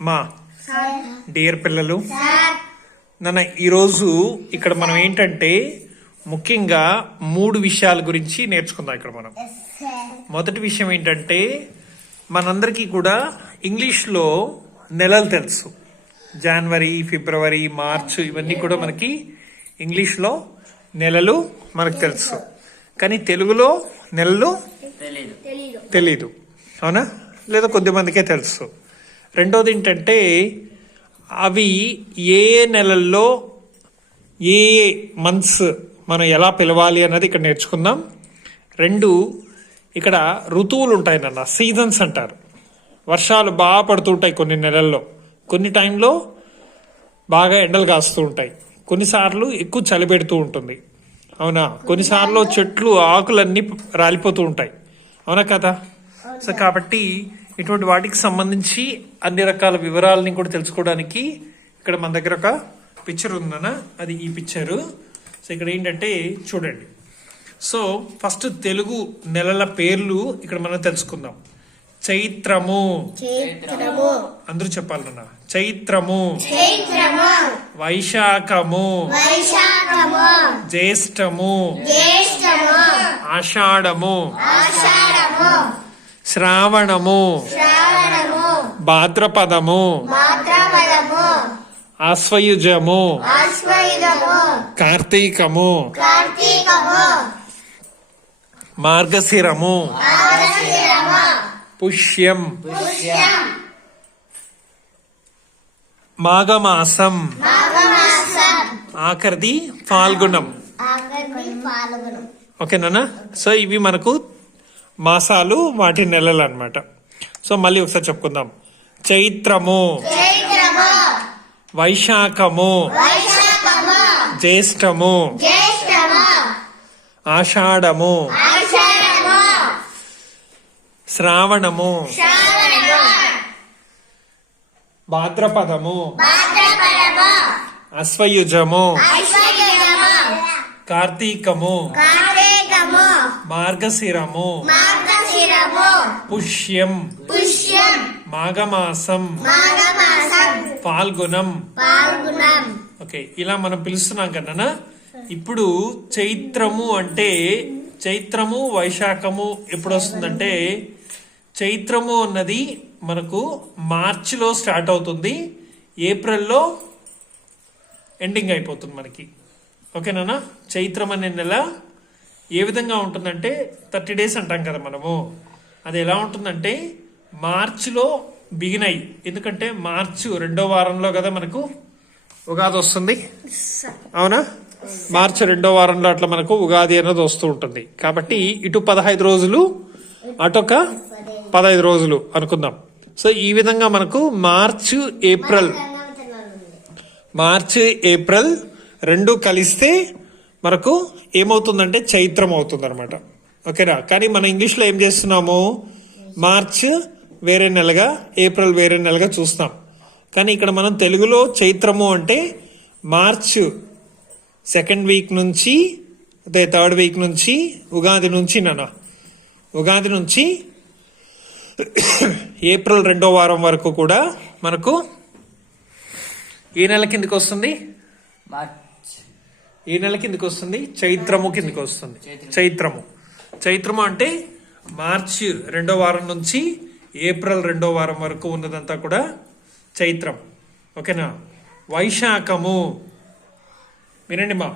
మా డియర్ పిల్లలు నాన్న ఈరోజు ఇక్కడ మనం ఏంటంటే ముఖ్యంగా మూడు విషయాల గురించి నేర్చుకుందాం ఇక్కడ మనం. మొదటి విషయం ఏంటంటే మనందరికీ కూడా ఇంగ్లీష్లో నెలలు తెలుసు. జనవరి ఫిబ్రవరి మార్చ్ ఇవన్నీ కూడా మనకి ఇంగ్లీష్లో నెలలు మనకు తెలుసు. కానీ తెలుగులో నెలలు తెలీదు. అవునా? లేదా కొద్దిమందికే తెలుసు. రెండోది ఏంటంటే అవి ఏ నెలల్లో ఏ మంత్స్ మనం ఎలా పిలవాలి అన్నది ఇక్కడ నేర్చుకుందాం. రెండు ఇక్కడ ఋతువులు ఉంటాయి నాన్న సీజన్స్ అంటారు. వర్షాలు బాగా పడుతుంటాయి కొన్ని నెలల్లో. కొన్ని టైంలో బాగా ఎండలు కాస్తూ ఉంటాయి కొన్నిసార్లు ఎక్కువ చలి పెడుతూ ఉంటుంది. అవునా? కొన్నిసార్లు చెట్లు ఆకులన్నీ రాలిపోతూ ఉంటాయి. అవునా కదా? సో కాబట్టి ఇటువంటి వాటికి సంబంధించి అన్ని రకాల వివరాలని కూడా తెలుసుకోవడానికి ఇక్కడ మన దగ్గర ఒక పిక్చర్ ఉందన్న అది ఈ పిక్చరు సో ఇక్కడ ఏంటంటే చూడండి. సో ఫస్ట్ తెలుగు నెలల పేర్లు ఇక్కడ మనం తెలుసుకుందాం. చైత్రము. అందరూ చెప్పాలి నాన్న. చైత్రము. వైశాఖము. జ్యేష్టము ఆషాఢము. శ్రావణము. భాద్రపదము. ఆశ్వయుజము. కార్తీకము. మార్గశిరము. పుష్యం. మాఘమాసం. ఆఖరిది ఫాల్గుణం. ఓకేనా? సో ఇవి మనకు మాసాలు వాటి నెలలు అన్నమాట సో మళ్ళీ ఒకసారి చెప్పుకుందాం. చైత్రము. వైశాఖము. జ్యేష్ఠము. ఆషాఢము. శ్రావణము. భాద్రపదము. అశ్వయుజము. కార్తీకము. మార్గశిరము. మార్గశిరము. పుష్యం. పుష్యం. మాఘమాసం. మాఘమాసం. పాల్గొనం ఓకే ఇలా మనం పిలుస్తున్నాం కన్నా ఇప్పుడు చైత్రము అంటే చైత్రము వైశాఖము ఎప్పుడు వస్తుందంటే చైత్రము అన్నది మనకు మార్చిలో స్టార్ట్ అవుతుంది ఏప్రిల్లో ఎండింగ్ అయిపోతుంది మనకి. ఓకేనా చైత్రం అనే నెల ఏ విధంగా ఉంటుందంటే థర్టీ డేస్ అంటాం కదా మనము. అది ఎలా ఉంటుందంటే మార్చిలో బిగిన్ అయ్యి ఎందుకంటే మార్చి రెండో వారంలో కదా మనకు ఉగాది వస్తుంది. అవునా? మార్చి రెండో వారంలో అట్లా మనకు ఉగాది అనేది వస్తూ ఉంటుంది. కాబట్టి ఇటు పదహైదు రోజులు అటొక పదహైదు రోజులు అనుకుందాం. సో ఈ విధంగా మనకు మార్చ్ ఏప్రిల్. మార్చ్ ఏప్రిల్ రెండు కలిస్తే మనకు ఏమవుతుందంటే చైత్రం అవుతుంది అనమాట ఓకేనా? కానీ మన ఇంగ్లీష్లో ఏం చేస్తున్నాము? మార్చ్ వేరే నెలగా ఏప్రిల్ వేరే నెలగా చూస్తాం కానీ ఇక్కడ మనం తెలుగులో చైత్రము అంటే మార్చ్ సెకండ్ వీక్ నుంచి అదే థర్డ్ వీక్ నుంచి ఉగాది నుంచి నాన్న. ఉగాది నుంచి ఏప్రిల్ రెండో వారం వరకు కూడా మనకు ఏ నెల కిందకి వస్తుంది. మార్చ్ ఏ నెల కిందకి వస్తుంది? చైత్రము కిందకి వస్తుంది. చైత్రము. చైత్రము అంటే మార్చి రెండో వారం నుంచి ఏప్రిల్ రెండో వారం వరకు ఉన్నదంతా కూడా చైత్రం. ఓకేనా? వైశాఖము. వినండి మా.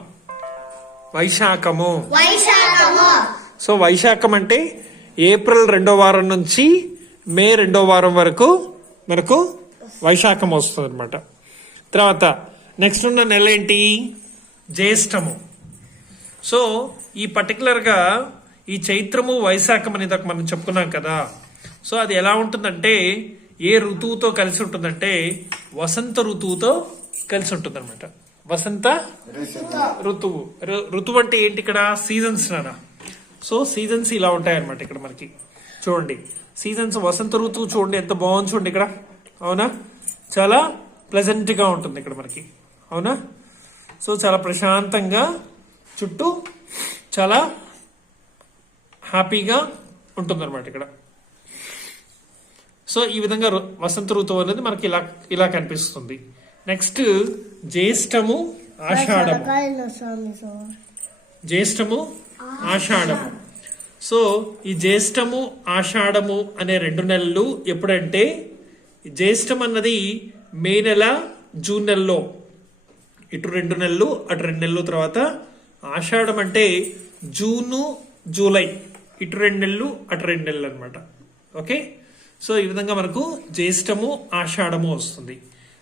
వైశాఖము. వైశాఖము. సో వైశాఖం అంటే ఏప్రిల్ రెండో వారం నుంచి మే రెండో వారం వరకు మనకు వైశాఖం వస్తుంది అనమాట తర్వాత నెక్స్ట్ ఉన్న నెల ఏంటి? జ్యేష్టము సో ఈ పర్టికులర్గా ఈ చైత్రము వైశాఖం అనేది ఒక మనం చెప్పుకున్నాం కదా. సో అది ఎలా ఉంటుందంటే ఏ ఋతువుతో కలిసి ఉంటుందంటే వసంత ఋతువుతో కలిసి ఉంటుంది వసంత ఋతువు. ఋతువు అంటే ఏంటి ఇక్కడ? సీజన్స్ నానా సో సీజన్స్ ఇలా ఉంటాయన్నమాట ఇక్కడ మనకి. చూడండి. సీజన్స్ వసంత ఋతువు చూడండి ఎంత బాగుంది చూడండి ఇక్కడ. అవునా? చాలా ప్లెజెంట్గా ఉంటుంది ఇక్కడ మనకి. అవునా? సో చాలా ప్రశాంతంగా చుట్టూ చాలా హ్యాపీగా ఉంటుందన్నమాట ఇక్కడ. సో ఈ విధంగా వసంత ఋతువు అనేది మనకి ఇలా ఇలా కనిపిస్తుంది. నెక్స్ట్ జ్యేష్టము ఆషాఢము. జ్యేష్టము ఆషాఢము. సో ఈ జ్యేష్టము ఆషాఢము అనే రెండు నెలలు ఎప్పుడంటే జ్యేష్ఠం జ్యేష్టం అన్నది మే నెల జూన్ నెలలో. ఇటు రెండు నెలలు అటు రెండు నెలలు తర్వాత ఆషాఢం అంటే జూను జూలై. ఇటు రెండు నెలలు అటు రెండు నెలలు అనమాట ఓకే? సో ఈ విధంగా మనకు జ్యేష్టము ఆషాఢము వస్తుంది.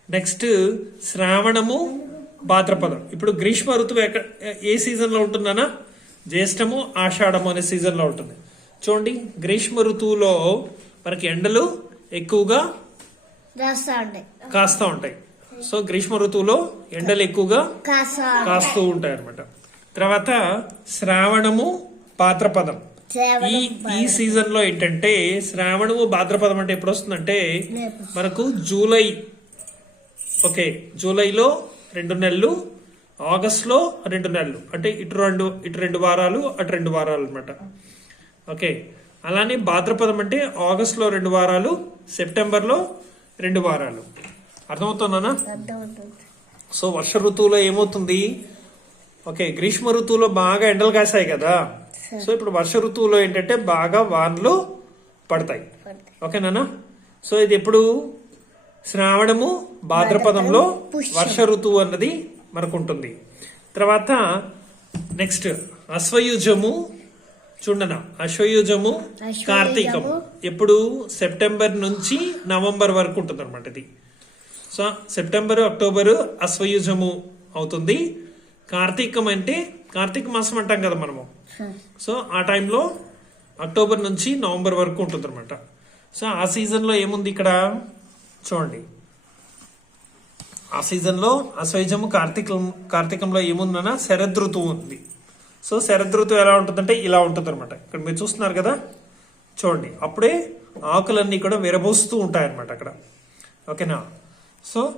నెక్స్ట్ శ్రావణము భాద్రపదం. ఇప్పుడు గ్రీష్మ ఋతువు ఏ సీజన్లో ఉంటుందనా జ్యేష్టము ఆషాఢము అనే సీజన్లో ఉంటుంది. చూడండి గ్రీష్మ ఋతువులో మనకి ఎండలు ఎక్కువగా కాస్తా ఉంటాయి. సో గ్రీష్మ ఋతువులో ఎండలు ఎక్కువగా కాసా కాస్తూ ఉంటాయి. అనమాట తర్వాత శ్రావణము భాద్రపదం. ఈ ఈ సీజన్లో ఏంటంటే శ్రావణము భాద్రపదం అంటే ఎప్పుడు? వస్తుందంటే మనకు జూలై. ఓకే జూలైలో రెండు నెలలు ఆగస్ట్లో రెండు నెలలు. అంటే ఇటు రెండు ఇటు రెండు వారాలు అటు రెండు వారాలు అనమాట ఓకే అలానే భాద్రపదం అంటే ఆగస్ట్లో రెండు వారాలు సెప్టెంబర్లో రెండు వారాలు. అర్థమవుతుందనా సో వర్ష ఋతువులో ఏమవుతుంది? ఓకే గ్రీష్మ ఋతువులో బాగా ఎండలు కాసాయి కదా. సో ఇప్పుడు వర్ష ఋతువులో ఏంటంటే బాగా వానలు పడతాయి. ఓకేనా సో ఇది ఎప్పుడు? శ్రావణము భాద్రపదంలో వర్ష ఋతువు అన్నది మనకు ఉంటుంది తర్వాత నెక్స్ట్ అశ్వయుజము చూడన అశ్వయుజము అశ్వయుజము. కార్తీకము. ఎప్పుడు? సెప్టెంబర్ నుంచి నవంబర్ వరకు ఉంటుంది అనమాట ఇది. సో సెప్టెంబర్ అక్టోబరు అశ్వయుజము అవుతుంది. కార్తీకం అంటే కార్తీక మాసం అంటాం కదా మనము. సో ఆ టైంలో అక్టోబర్ నుంచి నవంబర్ వరకు ఉంటుంది అనమాట సో ఆ సీజన్లో ఏముంది ఇక్కడ? చూడండి. ఆ సీజన్లో అశ్వయుజము కార్తీకం కార్తీకంలో ఏముందన్నా శరదృతువు ఉంది. సో శరదృతువు ఎలా ఉంటుందంటే ఇలా ఉంటుంది అనమాట ఇక్కడ మీరు చూస్తున్నారు కదా? చూడండి. అప్పుడే ఆకులన్నీ కూడా విరబోస్తూ ఉంటాయన్నమాట అక్కడ. ఓకేనా? సో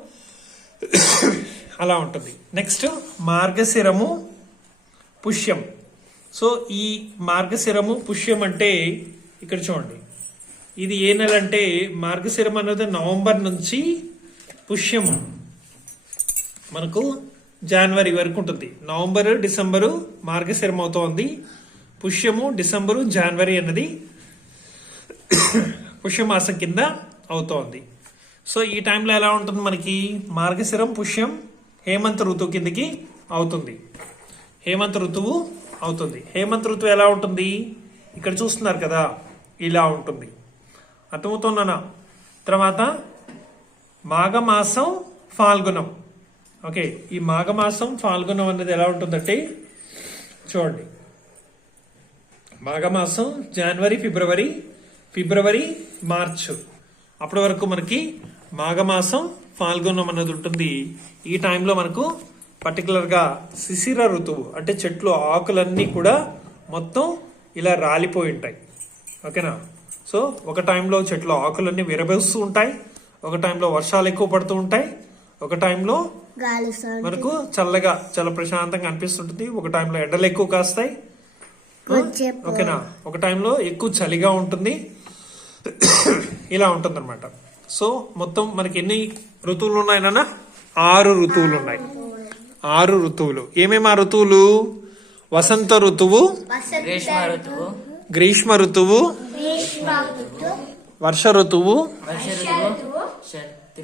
అలా ఉంటుంది. నెక్స్ట్ మార్గశిరము పుష్యం. సో ఈ మార్గశిరము పుష్యం అంటే ఇక్కడ చూడండి. ఇది ఏ నెల అంటే మార్గశిరం అనేది నవంబర్ నుంచి పుష్యము మనకు జనవరి వరకు ఉంటుంది. నవంబర్ డిసెంబరు మార్గశిరం అవుతోంది. పుష్యము డిసెంబరు జనవరి అన్నది పుష్యమాసం కింద అవుతోంది. సో ఈ టైంలో ఎలా ఉంటుంది మనకి? మార్గశిరం పుష్యం హేమంత ఋతువు కిందకి అవుతుంది. హేమంత ఋతువు అవుతుంది. హేమంత ఋతువు ఎలా ఉంటుంది? ఇక్కడ చూస్తున్నారు కదా ఇలా ఉంటుంది. అర్థమవుతున్నానా తర్వాత మాఘమాసం ఫాల్గుణం ఓకే ఈ మాఘమాసం ఫాల్గుణం అనేది ఎలా ఉంటుందంటే చూడండి. మాఘమాసం జనవరి ఫిబ్రవరి ఫిబ్రవరి మార్చ్. అప్పటి వరకు మనకి మాఘమాసం ఫాల్గుణం అనేది ఉంటుంది. ఈ టైంలో మనకు పర్టికులర్గా శిశిర ఋతువు అంటే చెట్లు ఆకులన్నీ కూడా మొత్తం ఇలా రాలిపోయి ఉంటాయి. ఓకేనా సో ఒక టైంలో చెట్లు ఆకులన్నీ విరబేస్తూ ఉంటాయి. ఒక టైంలో వర్షాలు ఎక్కువ పడుతూ ఉంటాయి. ఒక టైంలో మనకు చల్లగా చాలా ప్రశాంతంగా అనిపిస్తుంటుంది. ఒక టైంలో ఎండలు ఎక్కువ కాస్తాయి. ఓకేనా ఒక టైంలో ఎక్కువ చలిగా ఉంటుంది. ఇలా ఉంటుంది అనమాట సో మొత్తం మనకి ఎన్ని ఋతువులు ఉన్నాయి నాన్న? ఆరు ఋతువులు ఉన్నాయి ఆరు ఋతువులు. ఏమేమి ఆ ఋతువులు? వసంత ఋతువు గ్రీష్మ ఋతువు వర్ష ఋతువు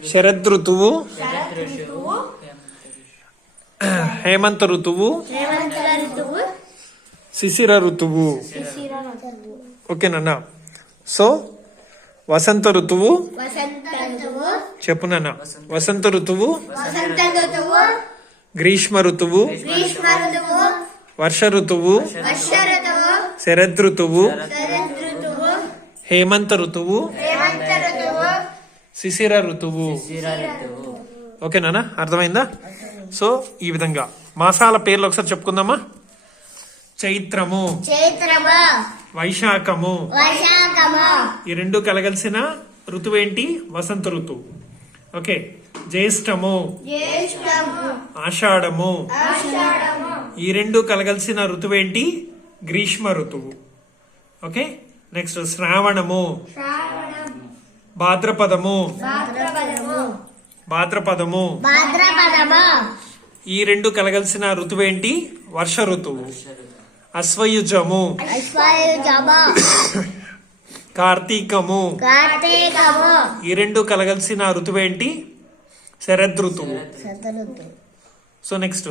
శరద్ ఋతువు హేమంత ఋతువు శిశిర ఋతువు. ఓకేనన్న సో వసంత ఋతువు? వసంత ఋతువు. చెప్పు నాన్న. వసంత ఋతువు? వసంత ఋతువు. గ్రీష్మ ఋతువు? వర్ష ఋతువు? వర్ష ఋతువు. శరద్ ఋతువు? హేమంత ఋతువు? హేమంత ఋతువు. శిశిర ఋతువు. శిశిర ఋతువు. ఓకేనా అర్థమైందా? సో ఈ విధంగా. మాసాల పేర్లు ఒకసారి చెప్పుకుందామా? చైత్రము. చైత్రము. వైశాఖము. వైశాఖము. ఈ రెండు కలగలిసిన ఋతువు ఏంటి? వసంత ఋతువు. ఓకే. జ్యేష్టము జ్యేష్ఠము. ఆషాఢము. ఈ రెండు కలగలిసిన ఋతువు ఏంటి? గ్రీష్మ ఋతువు. ఓకే. నెక్స్ట్ శ్రావణము. శ్రావణం భాద్రపదము. భాద్రపదము. భాద్రపదము. భాద్రపదము. ఈ రెండు కలగలిసిన ఋతువేంటి వర్ష ఋతువు. అశ్వయుజము. అశ్వయుజము. కార్తీకము. కార్తీకము. ఈ రెండు కలగలిసిన ఋతువేంటి శరదృతువు. శతరుతు సో నెక్స్ట్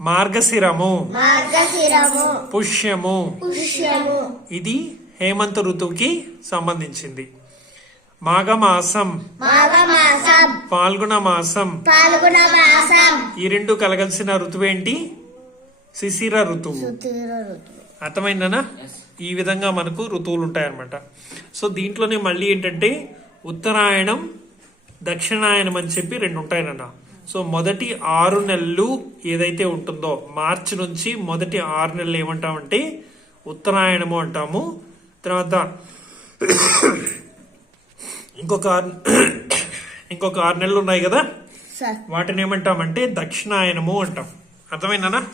మార్గశిరము. మార్గశిరము. పుష్యము. పుష్యము. ఇది హేమంత ఋతువుకి సంబంధించింది. మాఘమాసం. మాఘమాసం. పాల్గొన మాసం పాల్గొన మాసం ఈ రెండు కలగలిసిన ఋతువేంటి శిశిర ఋతువు. అర్థమైందనా? ఈ విధంగా మనకు ఋతువులు ఉంటాయన్నమాట సో దీంట్లోనే మళ్ళీ ఏంటంటే ఉత్తరాయణం దక్షిణాయనం అని చెప్పి రెండు ఉంటాయనన్న సో మొదటి ఆరు నెలలు ఏదైతే ఉంటుందో మార్చి నుంచి మొదటి ఆరు నెలలు ఏమంటామంటే ఉత్తరాయణము అంటాము. తర్వాత ఇంకొక ఆరు ఇంకొక ఆరు నెలలు ఉన్నాయి కదా? సార్. వాటిని ఏమంటామంటే దక్షిణాయనము అంటాం. అర్థమైందనా?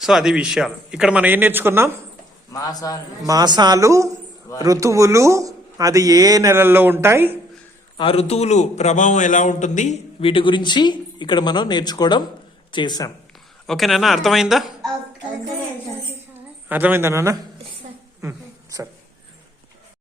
సో అది విషయాలు. ఇక్కడ మనం ఏం నేర్చుకున్నాం? మాసాలు. మాసాలు ఋతువులు అది ఏ నెలల్లో ఉంటాయి? ఆ ఋతువులు ప్రభావం ఎలా ఉంటుంది? వీటి గురించి ఇక్కడ మనం నేర్చుకోవడం చేశాం. ఓకేనా అర్థమైందా. అర్థమైందా నాన్న?